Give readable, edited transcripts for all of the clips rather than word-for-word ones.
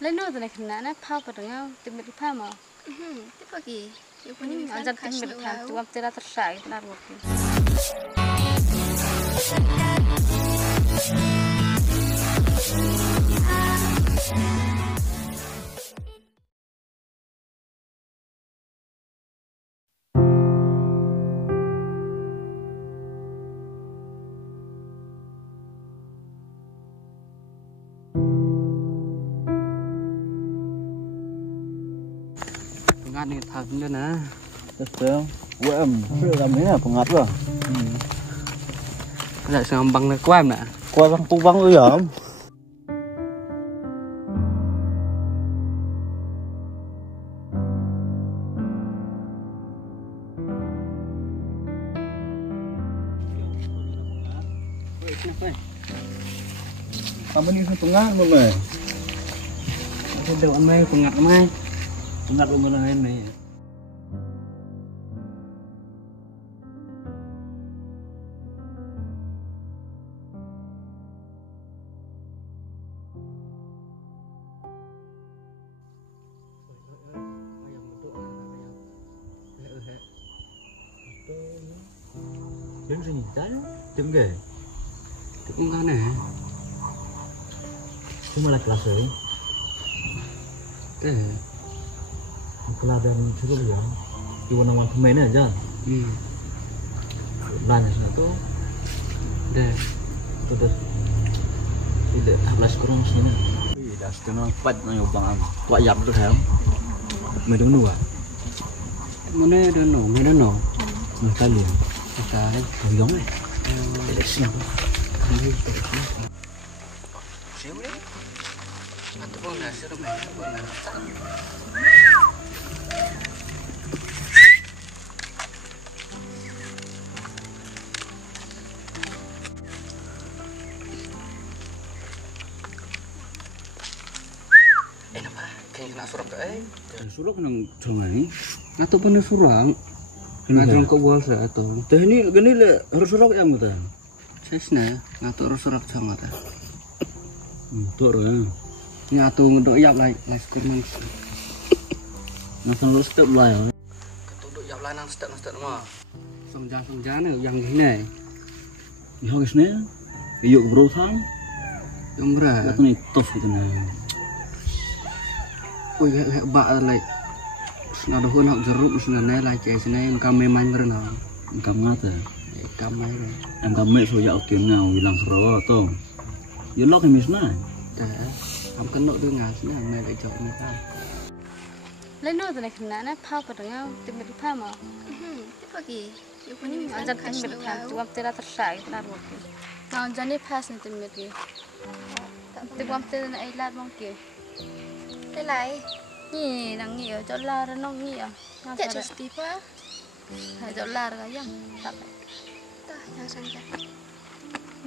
Lấy nó từ này khẩn nã phao vào được không? Tìm được phao mà. Tiếp vào kì. Yêu quân đi Anh tìm được thằng tụi em tê ra thật sải ra được. Pengat nih thằng nữa nè. Betul. Sudah kami na pengat lah. Lại sang bằng này qua em nè. Qua bang pubang uyam. Kamu ni pengat mana? Cái đầu ăn mai pengat mai. Pengat mana ini? Đến sini kan? Jam ke? Cũng ngon nè. Cuma lah kelas ini. Cái Kelas dan suruh ya. Iwan nama pemain aja. Belanja satu. Deh. Terus tidak 11 kurang sini. Dah setengah 4 nak ubang. Tuak jam tu kan. Medang dua. Mana ada nổ, mana nổ. Nak kali. Cái Kuyong ni. Tidak siap. xíu đấy. Mà tôi buông là sữa đậu nành, buông là apa? Kayak nak surat eh? Suruh nang sungai. Atau pernah surang? Nah, jangan kau buat saya atau. Teh ni gini le harus suruh yang betul. Saya ngatur harus surat sama tak? Tuh rồi. Ngatur ngedok yap lại kurman. Nang lu step lah. Ketuduk yap lah nang step mah. Song nih yang gini. Ni hogis ni. Yuk bro thang. Yang berat. Kat ni tof gitu na. Ui bak lại. Nó đâu học jeruk nó này là chạy xe này em cam mềm manh rồi nào Kam ngata. cam máy rồi Em kam mek so ya oke ngau hilang sero to. Yo lok ni misna. không có nội đương ngà xin hàng này lại chọn này không lấy nốt từ này khẩn nã phao vào được không tìm được phao mà Tiếp vào kì. Yêu quân đi anh tìm được thằng tụi em tê ra thật sải ra được còn cho nên phao xin tìm được kì tụi em tê này lát mong kì Đây lại. nhỉ đang nghỉ ở chỗ la nó nông nhỉ Chạy cho Steve quá. ở chỗ la rồi nhá tập Ta yang sang ka.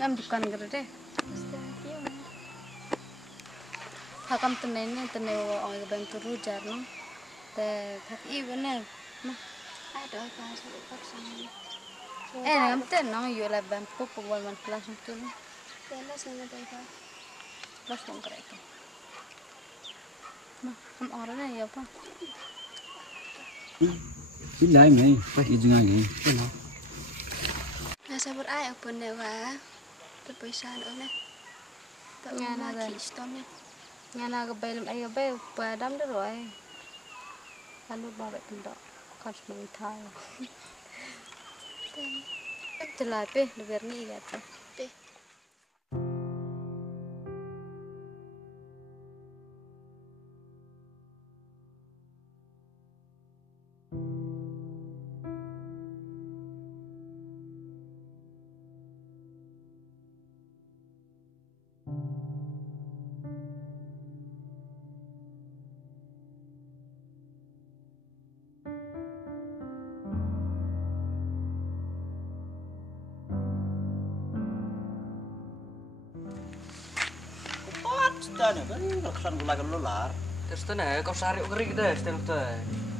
em bukan cái đấy hakam tên này orang yang bantu rujar no te thak i bener Ada apa suruh pasang. em tên nó yêu là ban pop buat man kelas itu no Tela sana dah. kelas dong kereta nah am orang này apa Silai mai. Pas ijungan ni. kenal Nah sabar ai apa ni wah. Terpisah dah ni. Tak Nga na nak dah. stop ni. nhà nào cái bay làm ai cái bay và đâm đó rồi anh lúc bảo vệ tình đó còn mình thay trở lại pe được việc nghỉ vậy Pe. Dah ni kan kesan gula kalau lah. terus tuh nih kau sari kering deh setelah tuh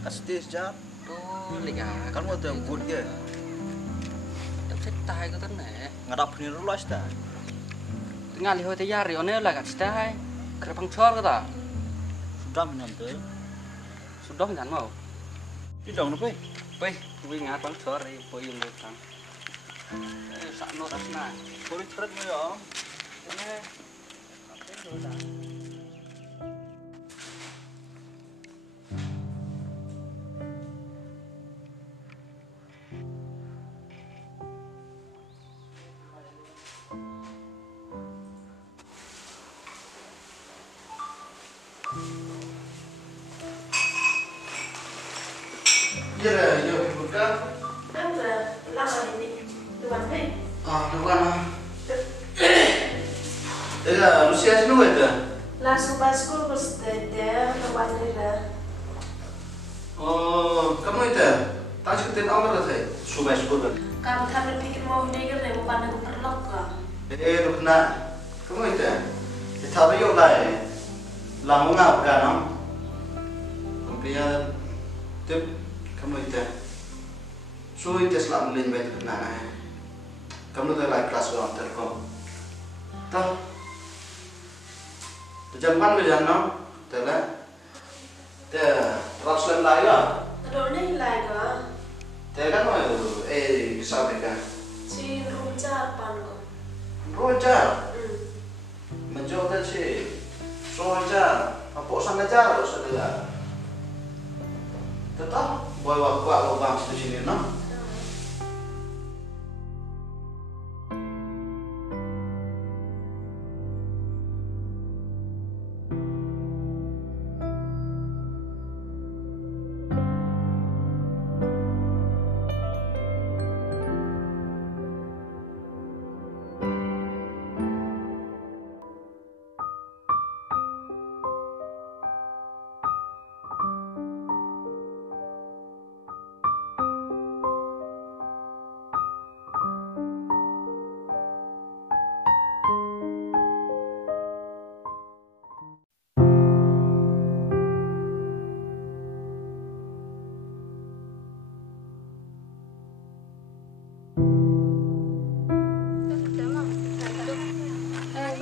Kasih sejak. tuh lihat Kan mau tu yang good ke. tapi saya tahu itu tuh nih Ngadap ni rulas dah. tinggal lihat aja Rio nih lah kat situ hai kerapang cor kata sudah menyantai. Sudah jangan mau. Di dong apa? Wei, wei ngapang sore poyong utang. Sakno rasna. Boleh cerit mo ya. Ini apa sudah? Iya, iya, buka. Ada lama ini, tuan hei. Ah, tuan. Rusia sini ada. Langsung basku bersedia tuan hei. Oh, kamu itu? Tadi kita tahu kan saya. Subah sekolah. Kamu tak pikir mau dengar deh, bukan aku perlok kah? Lu kena. Kamu itu? Kita tahu yuk lah. Lama ngap kan? Kemudian, tip kamu itu. So itu selalu lin baik kena. Kamu tu lagi kelas orang terkom. Tahu? Terjempan ke jangan? Terlah. Terus lagi lah. Ada ni lagi kah? Kan mau kisah mereka. Si Rujar pan kah? Rojar. Menjauh tadi. Rojar. Apa urusan ajar harus ada. Tetap bawa lubang di sini, no?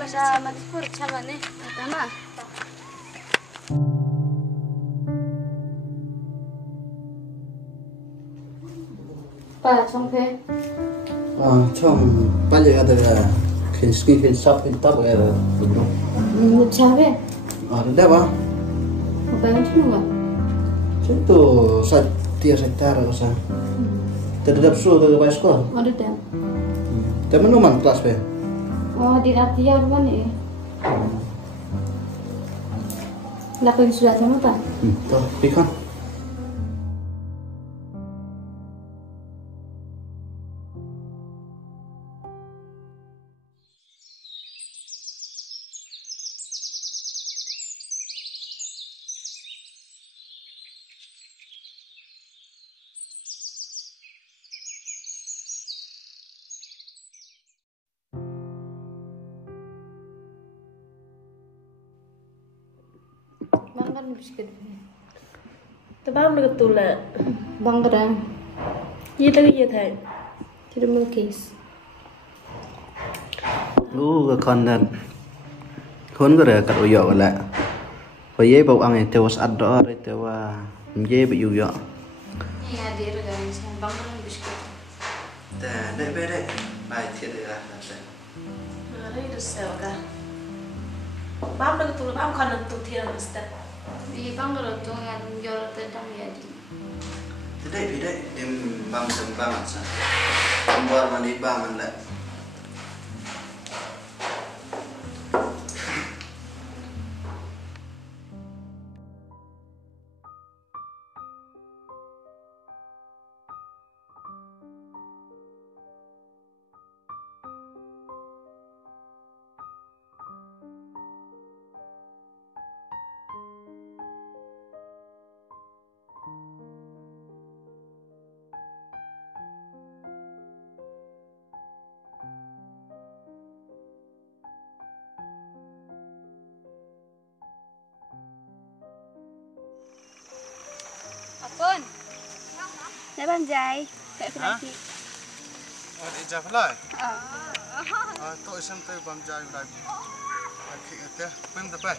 Kelas mati pur sama nih. Pertama. Pak, sampai. Trong banyak ada skin shop kita boleh betul. Capek. Ada apa? Apa yang cuma nggak? Itu dia sekitar usah. Terhadap suatu ke sekolah. Ada dah. Temen mana kelas be? Oh, di Ratia rumah nih. Lakuin sudah sama tak? Tuh, pikan. Bang kan biskuit. Tebang dekat tu lah. Bang kerang. Iya tadi iya thay. Jadi melukis. Lu ke konten. Kon cái kat uyok lại. Bây giờ bầu ăn này theo sát đó rồi theo dễ bị uyok. Ini hadir guys. Bang kerang biskuit. Đây về đây. Bài thiệt là Hari itu sel kah? Bang dekat tu, bang kan tu tiada mesti. Di bang kerang tu yang jual tentang ya di. Thế đây vì đây em băng tầm băng ăn sao? Hôm qua mà đi băng ăn lại. Apun. Nak banjai. Tak lagi. Oh, di Java lah. Tu isam tu bam jai udah. Akhir itu, pun dapat.